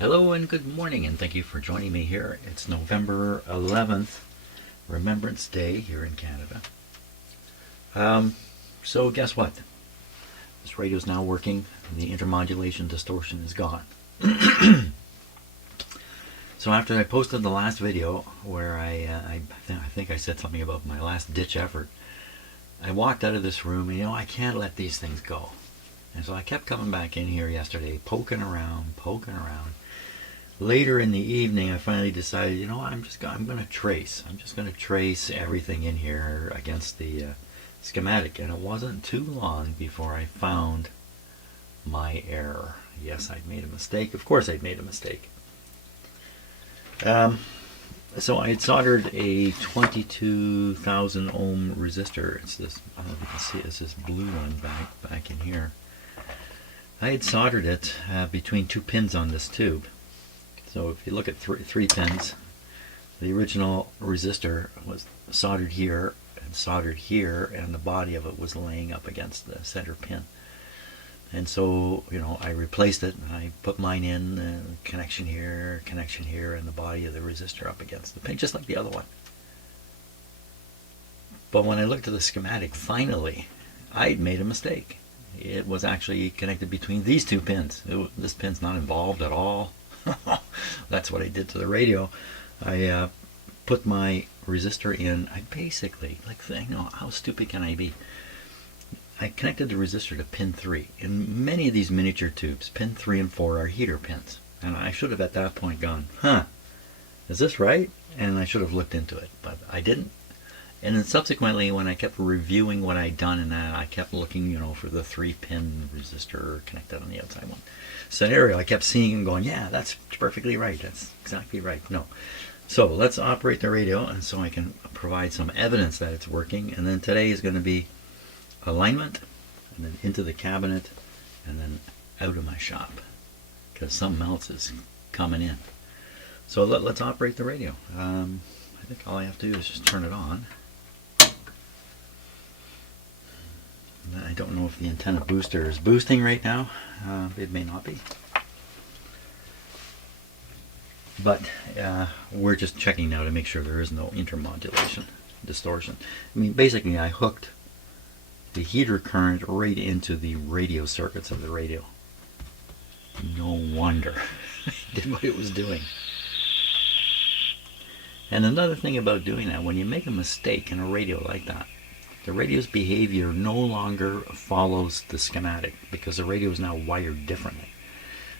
Hello and good morning, and thank you for joining me here. It's November 11th, Remembrance Day here in Canada. So guess what? This radio's now working, and the intermodulation distortion is gone. So after I posted the last video where I think I said something about my last ditch effort, I walked out of this room and I can't let these things go. And so I kept coming back in here yesterday, poking around. Later in the evening, I finally decided, I'm going to trace. I'm just going to trace everything in here against the schematic. And it wasn't too long before I found my error. Yes, I'd made a mistake. Of course I'd made a mistake. So I had soldered a 22,000 ohm resistor. It's this, I don't know if you can see it, it's this blue one back in here. I had soldered it between two pins on this tube. So if you look at three pins, the original resistor was soldered here, and the body of it was laying up against the center pin. And so, I replaced it, and I put mine in, connection here, and the body of the resistor up against the pin, just like the other one. But when I looked at the schematic, finally, I'd made a mistake. It was actually connected between these two pins. This pin's not involved at all. That's what I did to the radio. I put my resistor in. I basically, how stupid can I be? I connected the resistor to pin 3. In many of these miniature tubes, pin 3 and 4 are heater pins. And I should have at that point gone, is this right? And I should have looked into it, but I didn't. And then subsequently, when I kept reviewing what I'd done in that, I kept looking, for the 3-pin resistor connected on the outside one scenario. I kept seeing and going, yeah, that's perfectly right. That's exactly right. No. So let's operate the radio, and so I can provide some evidence that it's working. And then today is going to be alignment, and then into the cabinet, and then out of my shop, because something else is coming in. So let's operate the radio. I think all I have to do is just turn it on. I don't know if the antenna booster is boosting right now. It may not be. But we're just checking now to make sure there is no intermodulation distortion. Basically I hooked the heater current right into the radio circuits of the radio. No wonder it did what it was doing. And another thing about doing that, when you make a mistake in a radio like that, the radio's behavior no longer follows the schematic because the radio is now wired differently.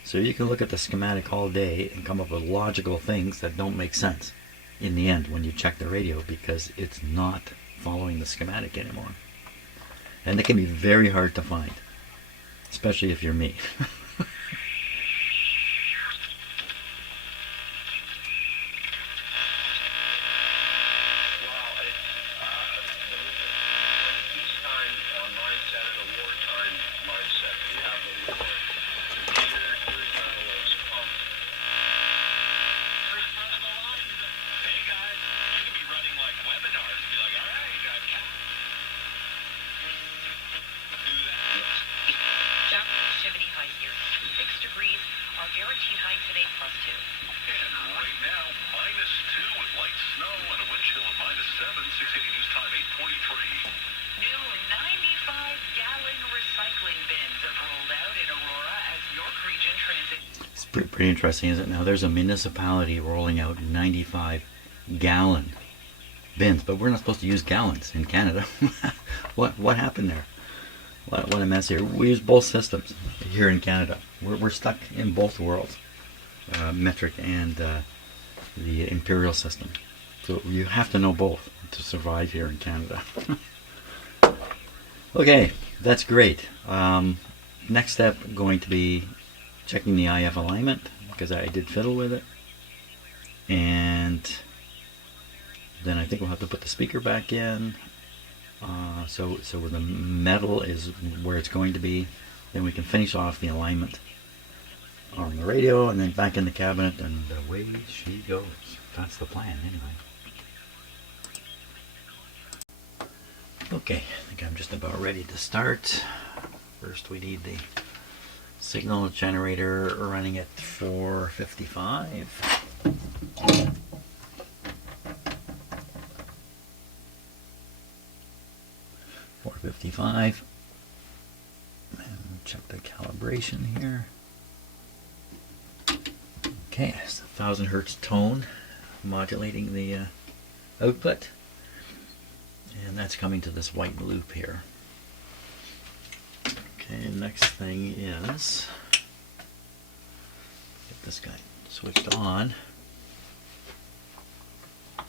So you can look at the schematic all day and come up with logical things that don't make sense in the end when you check the radio, because it's not following the schematic anymore. And it can be very hard to find, especially if you're me. Pretty interesting, isn't it? Now there's a municipality rolling out 95-gallon bins, but we're not supposed to use gallons in Canada. What happened there? What a mess here. We use both systems here in Canada. We're stuck in both worlds, metric and the imperial system. So you have to know both to survive here in Canada. Okay, that's great. Next step going to be checking the IF alignment, because I did fiddle with it, and then I think we'll have to put the speaker back in, so the metal is where it's going to be. Then we can finish off the alignment on the radio, and then back in the cabinet, and away she goes. That's the plan anyway. Okay, I think I'm just about ready to start. First we need the Signal generator running at 455. 455. And check the calibration here. Okay, it's 1000 hertz tone modulating the output. And that's coming to this white loop here. Okay, next thing is get this guy switched on. How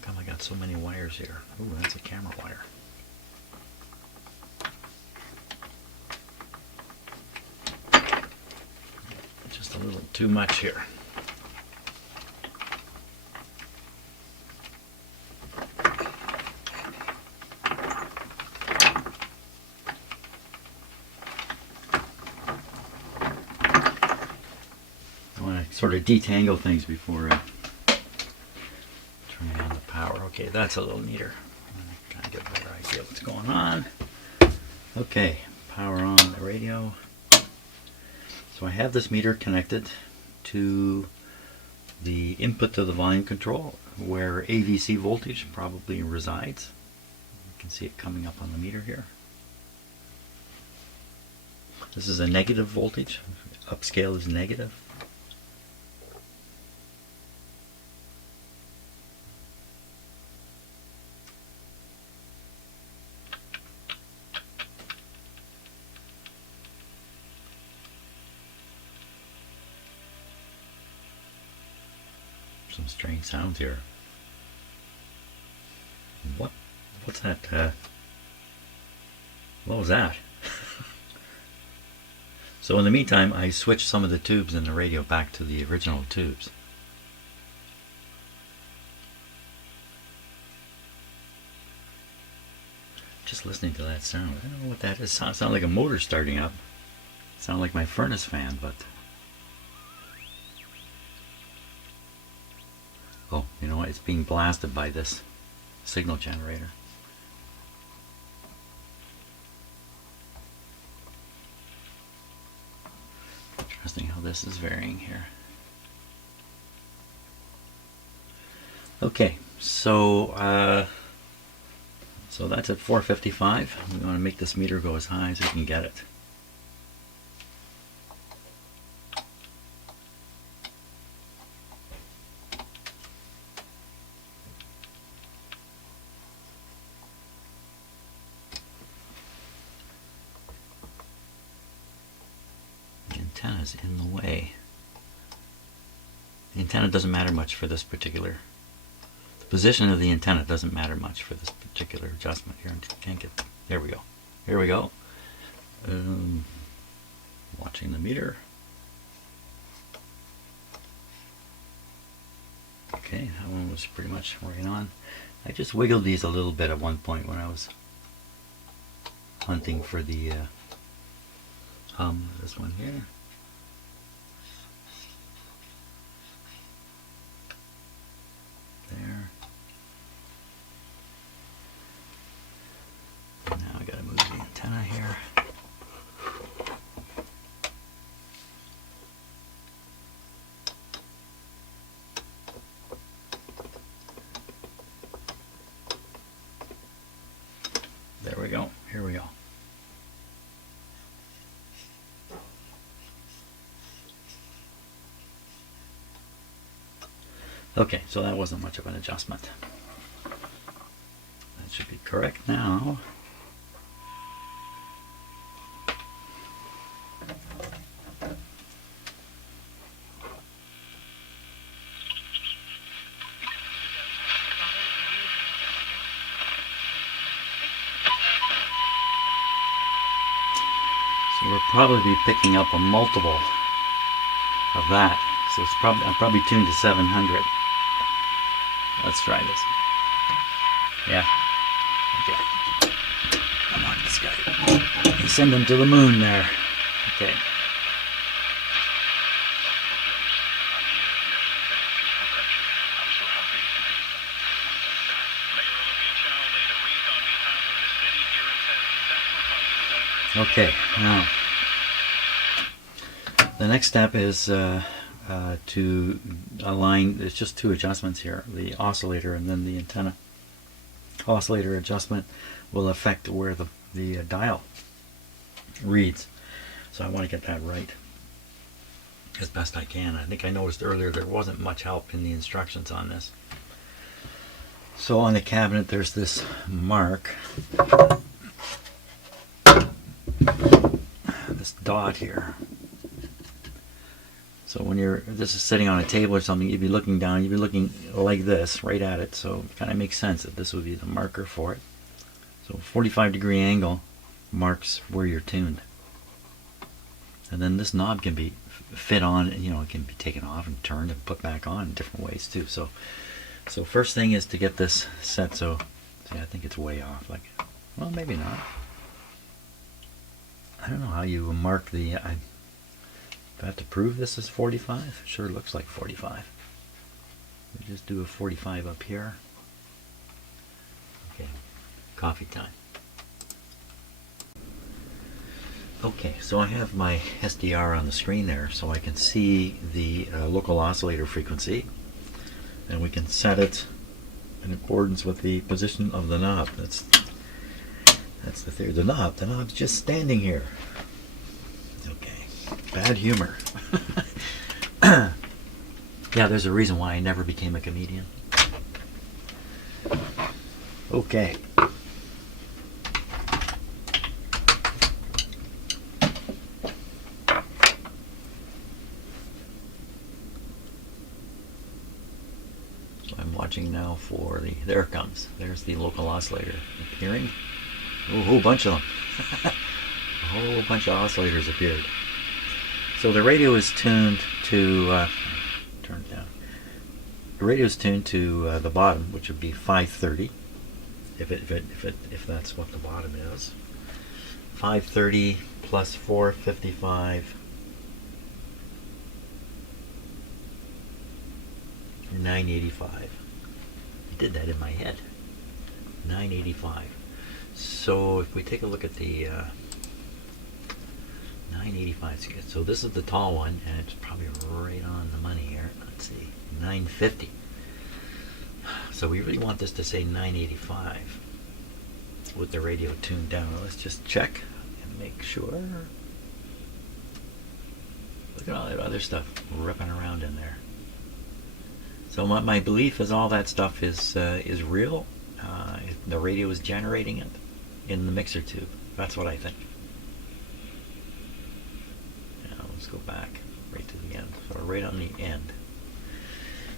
come I got so many wires here? Ooh, that's a camera wire. Just a little too much here. Sort of detangle things before turning on the power. Okay, that's a little neater. I'm trying to get a better idea what's going on. Okay, power on the radio. So I have this meter connected to the input to the volume control where AVC voltage probably resides. You can see it coming up on the meter here. This is a negative voltage. Upscale is negative. Some strange sounds here. What's that? What was that? So in the meantime, I switched some of the tubes in the radio back to the original tubes. Just listening to that sound. I don't know what that is. Sounds like a motor starting up. Sound like my furnace fan, but oh, you know what? It's being blasted by this signal generator. Interesting how this is varying here. Okay, so so that's at 455. We want to make this meter go as high as we can get it. Antenna's in the way. The antenna doesn't matter much for this particular. The position of the antenna doesn't matter much for this particular adjustment here. Can't get. There we go. Here we go. Watching the meter. Okay, that one was pretty much right on. I just wiggled these a little bit at one point when I was hunting for the hum. This one here. There. Now I gotta move the antenna here. There we go. Here we go. Okay, so that wasn't much of an adjustment. That should be correct now. So we'll probably be picking up a multiple of that. So it's probably I'm probably tuned to 700. Let's try this. Yeah. Okay. Come on, this guy. You send him to the moon there. Okay. Okay. Now The next step is to align. There's just two adjustments here: the oscillator and then the antenna. Oscillator adjustment will affect where the dial reads. So I want to get that right as best I can. I think I noticed earlier there wasn't much help in the instructions on this. So on the cabinet there's this mark, this dot here. So when this is sitting on a table or something, you'd be looking down, you'd be looking like this, right at it. So it kind of makes sense that this would be the marker for it. So 45-degree angle marks where you're tuned. And then this knob can be fit on, it can be taken off and turned and put back on in different ways too. So first thing is to get this set. So see, I think it's way off. Well, maybe not. I don't know how you mark the. Do I have to prove this is 45? It sure looks like 45. We just do a 45 up here. Okay, coffee time. Okay, so I have my SDR on the screen there, so I can see the local oscillator frequency, and we can set it in accordance with the position of the knob. That's the theory. The knob's just standing here. Okay, bad humor. Yeah, there's a reason why I never became a comedian. Okay. Watching now for there it comes. There's the local oscillator appearing. Oh, a whole bunch of them. A whole bunch of oscillators appeared. So the radio is tuned to turn it down. The radio is tuned to the bottom, which would be 530, if that's what the bottom is. 530 plus 455. 985. I did that in my head. 985. So if we take a look at the 985, so this is the tall one, and it's probably right on the money here. Let's see, 950. So we really want this to say 985 with the radio tuned down. Let's just check and make sure. Look at all that other stuff ripping around in there. So my belief is all that stuff is real. The radio is generating it in the mixer tube. That's what I think. Now let's go back right to the end. So right on the end.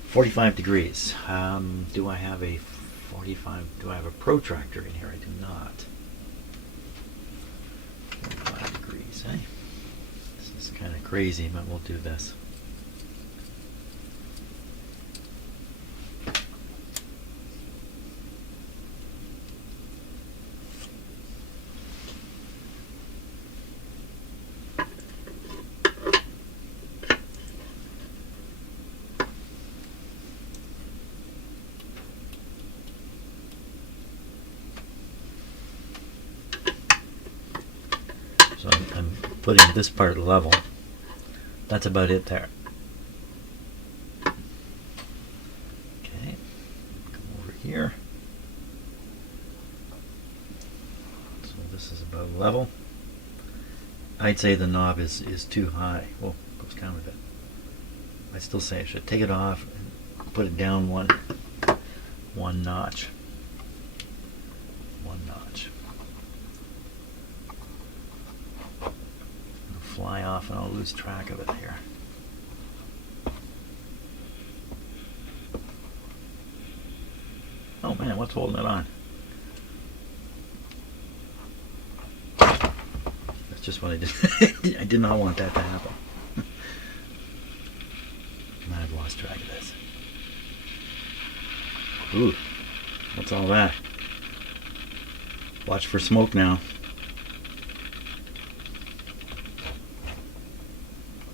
45 degrees. Do I have a 45? Do I have a protractor in here? I do not. 45 degrees, eh? This is kind of crazy, but we'll do this. So I'm putting this part level. That's about it there. Okay, come over here. So this is about level. I'd say the knob is too high. Oh, goes down a bit. I still say I should take it off and put it down one notch. One notch. It'll fly off and I'll lose track of it here. Oh man, what's holding it on? That's just what I did. I did not want that to happen. Now I've lost track of this. Ooh, what's all that? Watch for smoke now.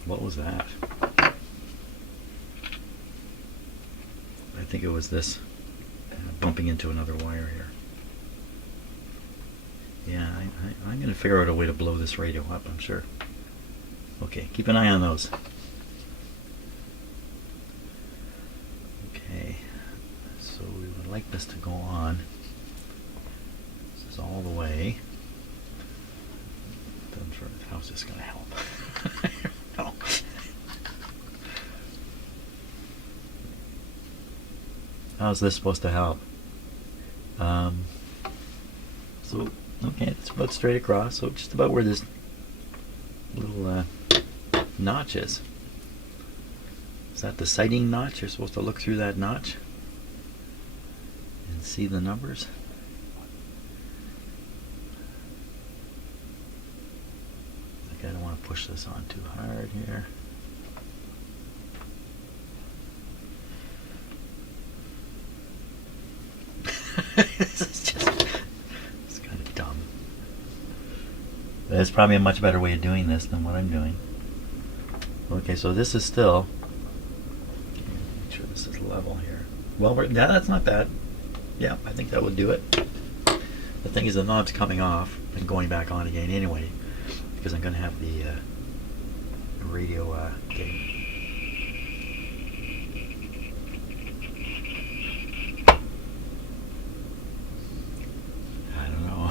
What was that? I think it was this bumping into another wire here. Yeah, I'm going to figure out a way to blow this radio up, I'm sure. Okay, keep an eye on those. Okay, so we would like this to go on. This is all the way. How's this going to help? I don't know. How's this supposed to help? So, okay, it's about straight across, so just about where this little notch is. Is that the sighting notch? You're supposed to look through that notch and see the numbers. I don't want to push this on too hard here. This is just, it's kind of dumb. There's probably a much better way of doing this than what I'm doing. Okay, so this is still, make sure this is level here. Well, yeah, that's not bad. Yeah, I think that would do it. The thing is, the knob's coming off and going back on again anyway, because I'm going to have the radio getting. I don't know.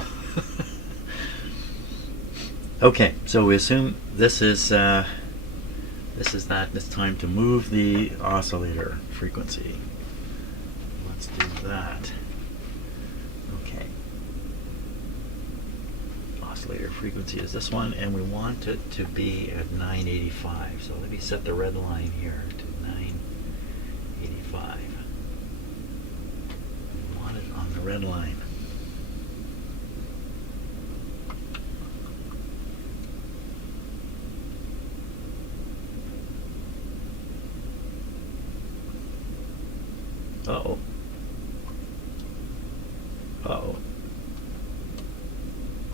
Okay, so we assume this is that. It's time to move the oscillator frequency. Let's do that. Okay. Oscillator frequency is this one, and we want it to be at 985. So let me set the red line here to 985. We want it on the red line. Uh-oh. Uh-oh.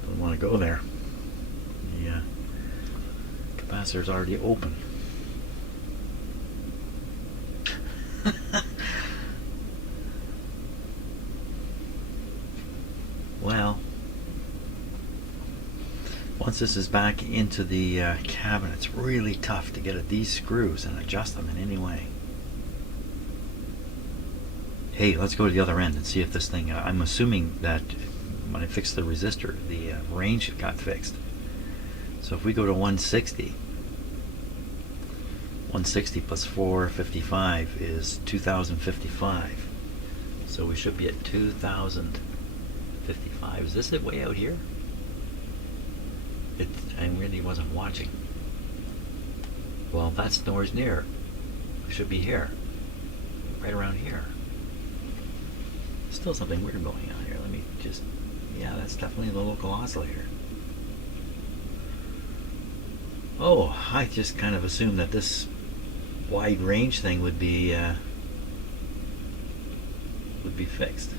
Don't want to go there. The capacitor's already open. Well, once this is back into the cabinet, it's really tough to get at these screws and adjust them in any way. Hey, let's go to the other end and see if this thing, I'm assuming that when I fixed the resistor, the range got fixed. So if we go to 160, 160 plus 455 is 2055. So we should be at 2055. Is this it way out here? I really wasn't watching. Well, that's nowhere near. We should be here. Right around here. Still something weird going on here. Let me just, yeah, that's definitely the local oscillator. Oh, I just kind of assumed that this wide range thing would be fixed.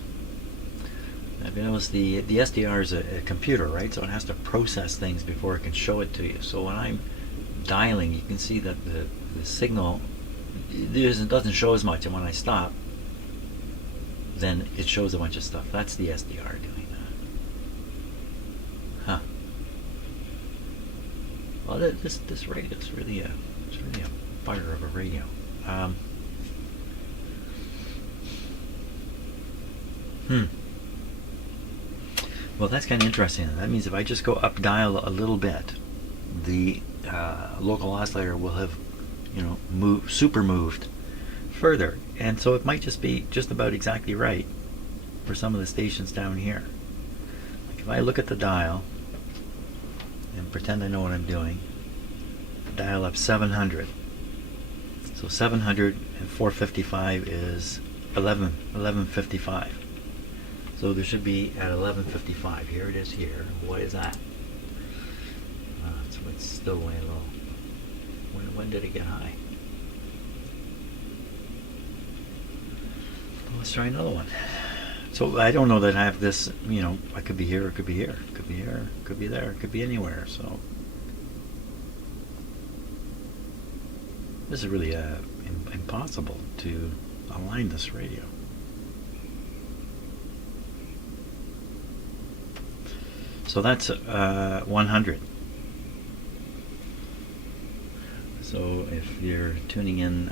I've noticed the SDR is a computer, right? So it has to process things before it can show it to you. So when I'm dialing, you can see that the signal doesn't show as much, and when I stop, then it shows a bunch of stuff. That's the SDR doing that. Huh. Well, this radio is really a fire of a radio. Well, that's kind of interesting. That means if I just go up dial a little bit, the local oscillator will have, super moved further, and so it might just be just about exactly right for some of the stations down here. Like if I look at the dial and pretend I know what I'm doing, dial up 700. So 700 and 455 is 1155. So there should be at 1155. Here it is here. What is that? So it's still way low. When did it get high? Let's try another one. So I don't know that I have this, I could be here, it could be here, it could be here, it could be there, it could be anywhere. So this is really impossible to align this radio. So that's 100. So if you're tuning in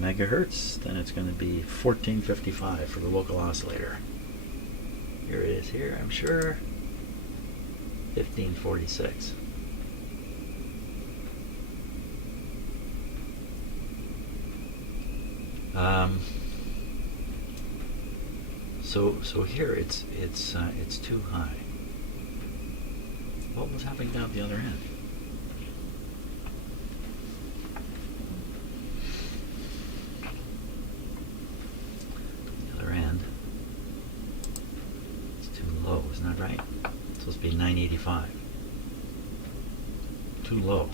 megahertz, then it's going to be 1455 for the local oscillator. Here it is here, I'm sure. 1546. So here it's too high. What was happening down at the other end? The other end. It's too low, isn't that right? It's supposed to be 985. Too low.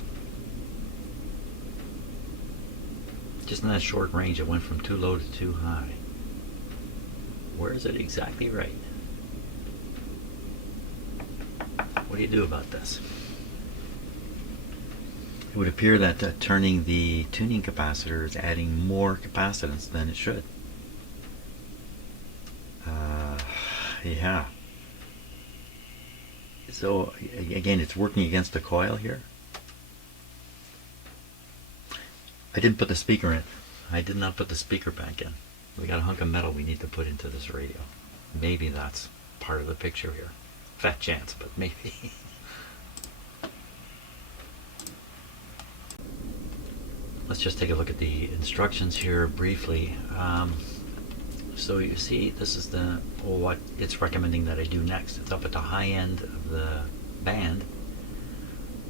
Just in that short range, it went from too low to too high. Where is it exactly right? What do you do about this? It would appear that turning the tuning capacitor is adding more capacitance than it should. Yeah. So again, it's working against the coil here. I didn't put the speaker in. I did not put the speaker back in. We got a hunk of metal we need to put into this radio. Maybe that's part of the picture here. Fat chance, but maybe. Let's just take a look at the instructions here briefly. So you see, this is what it's recommending that I do next. It's up at the high end of the band.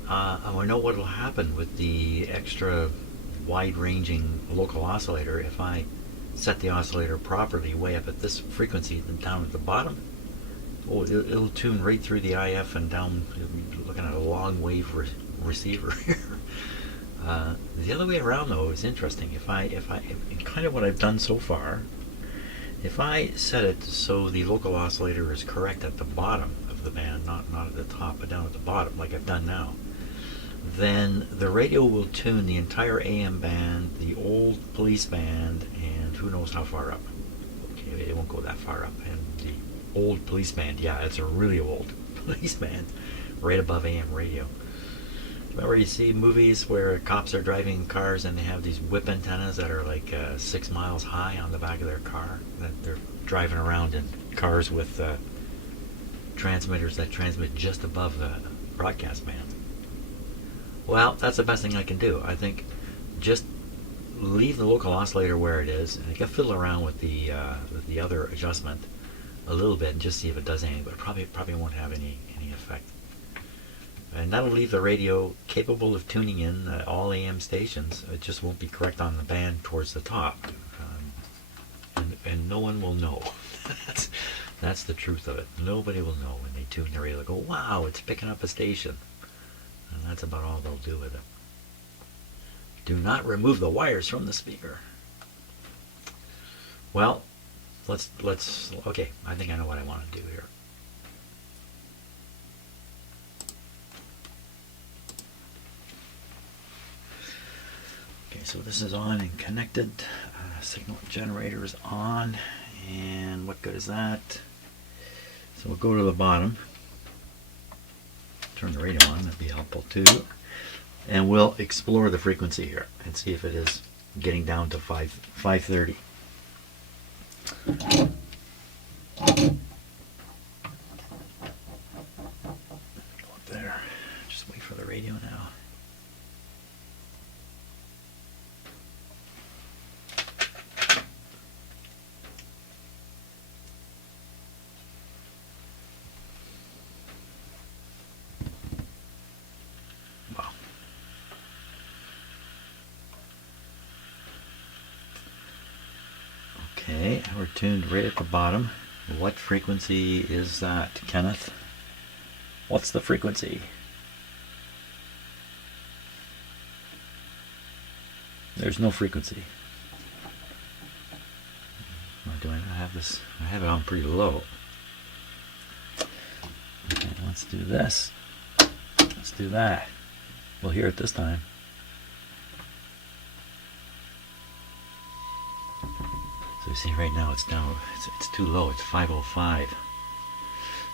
And we know what will happen with the extra wide-ranging local oscillator if I set the oscillator properly way up at this frequency and down at the bottom. Oh, it'll tune right through the IF and down. You're looking at a long wave receiver here. The other way around though is interesting. If kind of what I've done so far, if I set it so the local oscillator is correct at the bottom of the band, not at the top, but down at the bottom, like I've done now, then the radio will tune the entire AM band, the old police band, and who knows how far up. Okay, it won't go that far up. And the old police band, yeah, it's a really old police band, right above AM radio. Remember, you see movies where cops are driving cars and they have these whip antennas that are like 6 miles high on the back of their car, that they're driving around in cars with transmitters that transmit just above the broadcast band. Well, that's the best thing I can do. I think just leave the local oscillator where it is, and I can fiddle around with the other adjustment a little bit and just see if it does anything, but it probably won't have any effect. And that'll leave the radio capable of tuning in all AM stations. It just won't be correct on the band towards the top, and no one will know. That's the truth of it. Nobody will know when they tune the radio. They'll go, "Wow, it's picking up a station." And that's about all they'll do with it. Do not remove the wires from the speaker. Well, let's okay, I think I know what I want to do here. Okay, so this is on and connected. Signal generator is on, and what good is that? So we'll go to the bottom. Turn the radio on, that'd be helpful too. And we'll explore the frequency here and see if it is getting down to 530. Go up there. Just wait for the radio now. Okay, we're tuned right at the bottom. What frequency is that, Kenneth? What's the frequency? There's no frequency. Or do I not have this? I have it on pretty low. Okay, let's do this. Let's do that. We'll hear it this time. So you see right now it's down, it's too low, it's 505.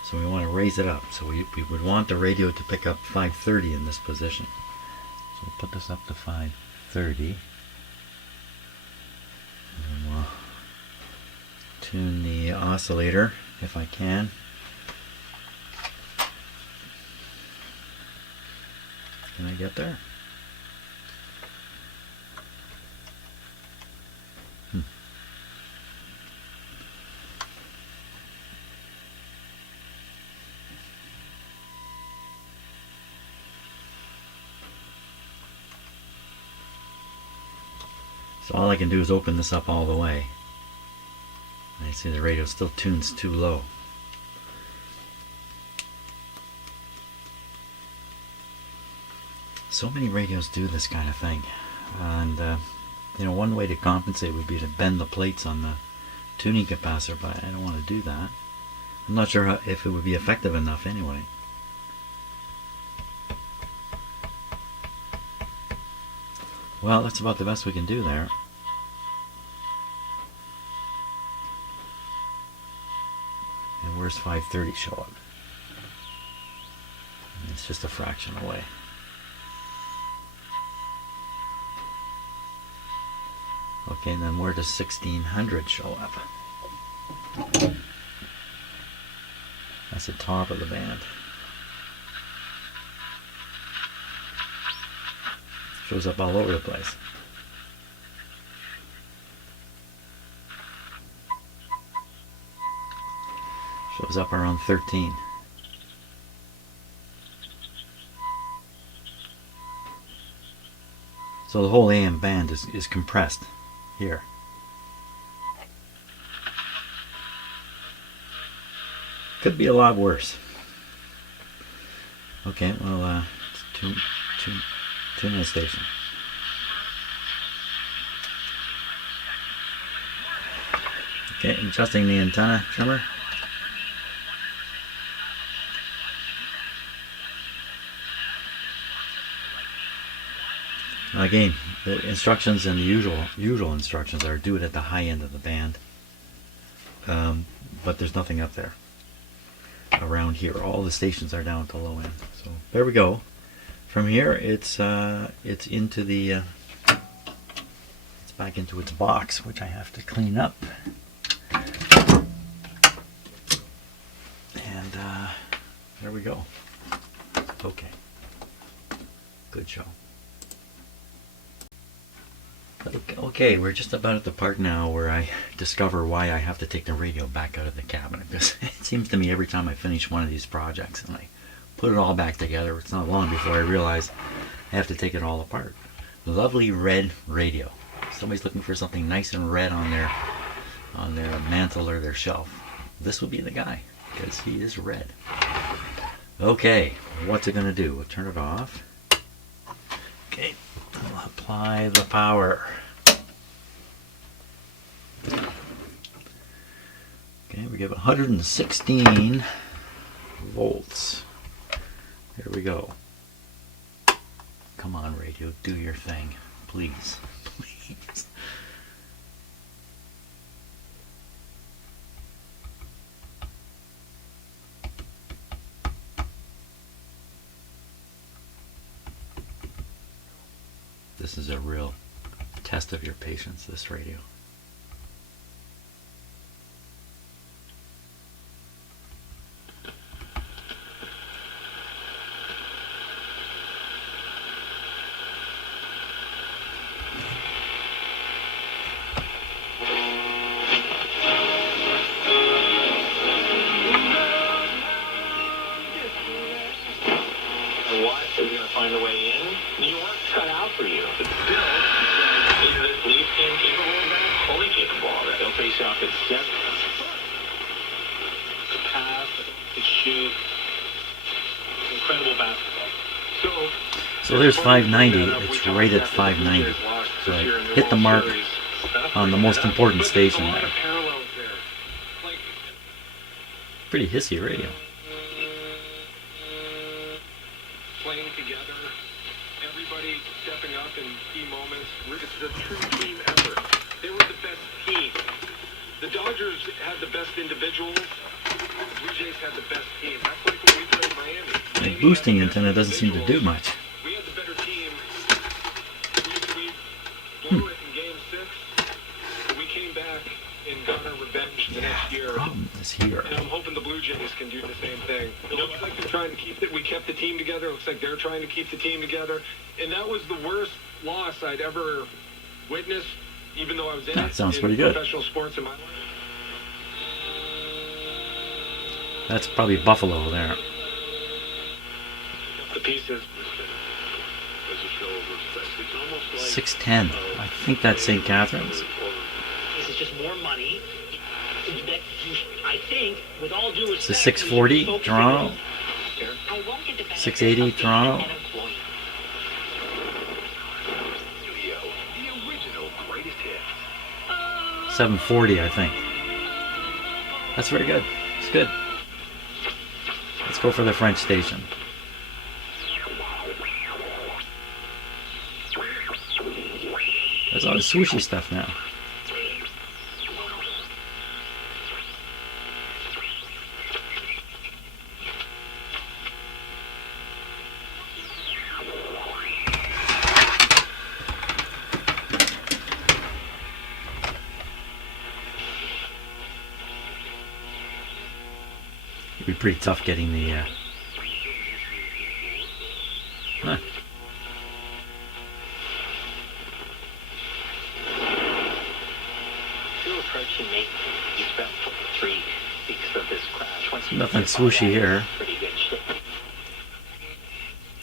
So we want to raise it up. So we would want the radio to pick up 530 in this position. So we'll put this up to 530. And we'll tune the oscillator if I can. Can I get there? So all I can do is open this up all the way. And you see the radio still tunes too low. So many radios do this kind of thing. And you know, one way to compensate would be to bend the plates on the tuning capacitor, but I don't want to do that. I'm not sure if it would be effective enough anyway. Well, that's about the best we can do there. And where's 530 show up? It's just a fraction away. Okay, and then where does 1600 show up? That's the top of the band. Shows up all over the place. Shows up around 13. So the whole AM band is compressed here. Could be a lot worse. Okay, well, tune the station. Okay, adjusting the antenna trimmer. Again, the instructions and the usual instructions are do it at the high end of the band, but there's nothing up there around here. All the stations are down at the low end. So there we go. From here, it's into the it's back into its box, which I have to clean up. And there we go. Okay, good show. Okay, we're just about at the part now where I discover why I have to take the radio back out of the cabinet, because it seems to me every time I finish one of these projects and I put it all back together, it's not long before I realize I have to take it all apart. Lovely red radio. Somebody's looking for something nice and red on their mantle or their shelf. This would be the guy, because he is red. Okay, what's it going to do? We'll turn it off. Okay, I'll apply the power. Okay, we give 116 volts. Here we go. Come on, radio, do your thing. Please, please. This is a real test of your patience, this radio. Find a way in. You weren't cut out for you, but still, is this Leaf team capable of that? Fully capable of that. They'll face off at 7. To pass, to shoot. Incredible basketball. So there's 590. It's right at 590. So I hit the mark on the most important station there. Pretty hissy radio. Playing together, everybody stepping up in key moments. It's a true team effort. They were the best team. The Dodgers had the best individuals. The Blue Jays had the best team. That's like when we played Miami. The boosting antenna doesn't seem to do much. We had the better team. and got our revenge the next year. Problem is here. And I'm hoping the Blue Jays can do the same thing. It looks like they're trying to keep it. We kept the team together. It looks like they're trying to keep the team together. And that was the worst loss I'd ever witnessed, even though I was in That it, sounds in pretty good. professional sports in my life. That's probably Buffalo there. The pieces. 610. I think that's St. Catharines. This is just more money. That I think, with all due respect, This is 640 Toronto. I won't get the benefit 680 of being Toronto. an employee. Studio, the original greatest hits. 740, I think. That's very good. It's good. Let's go for the French station. There's all the swooshy stuff now. It'd be pretty tough getting the huh. Fuel approaching me. He's about 3 weeks of this crash. Once you Nothing get all swooshy that, here. Pretty good shit.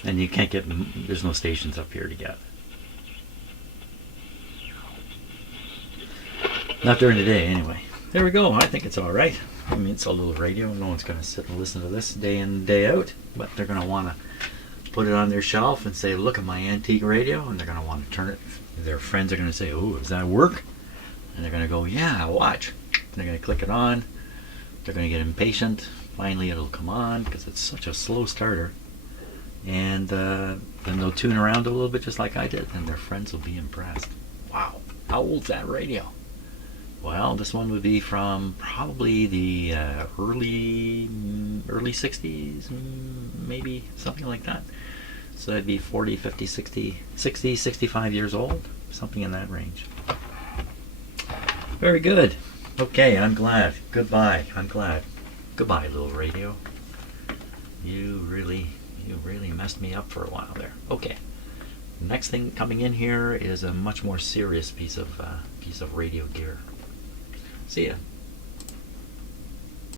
And you can't get, there's no stations up here to get. Not during the day, anyway. There we go. I think it's all right. I mean, it's a little radio. No one's going to sit and listen to this day in, day out. But they're going to want to put it on their shelf and say, look at my antique radio. And they're going to want to turn it. Their friends are going to say, oh, does that work? And they're going to go, yeah, watch. And they're going to click it on. They're going to get impatient. Finally, it'll come on because it's such a slow starter. And then they'll tune around a little bit just like I did. And their friends will be impressed. Wow. How old's that radio? Well, this one would be from probably the early 60s, maybe something like that. So that'd be 40, 50, 60, 65 years old, something in that range. Very good. Okay, I'm glad. Goodbye. I'm glad. Goodbye, little radio. You really messed me up for a while there. Okay. Next thing coming in here is a much more serious piece of radio gear. See ya.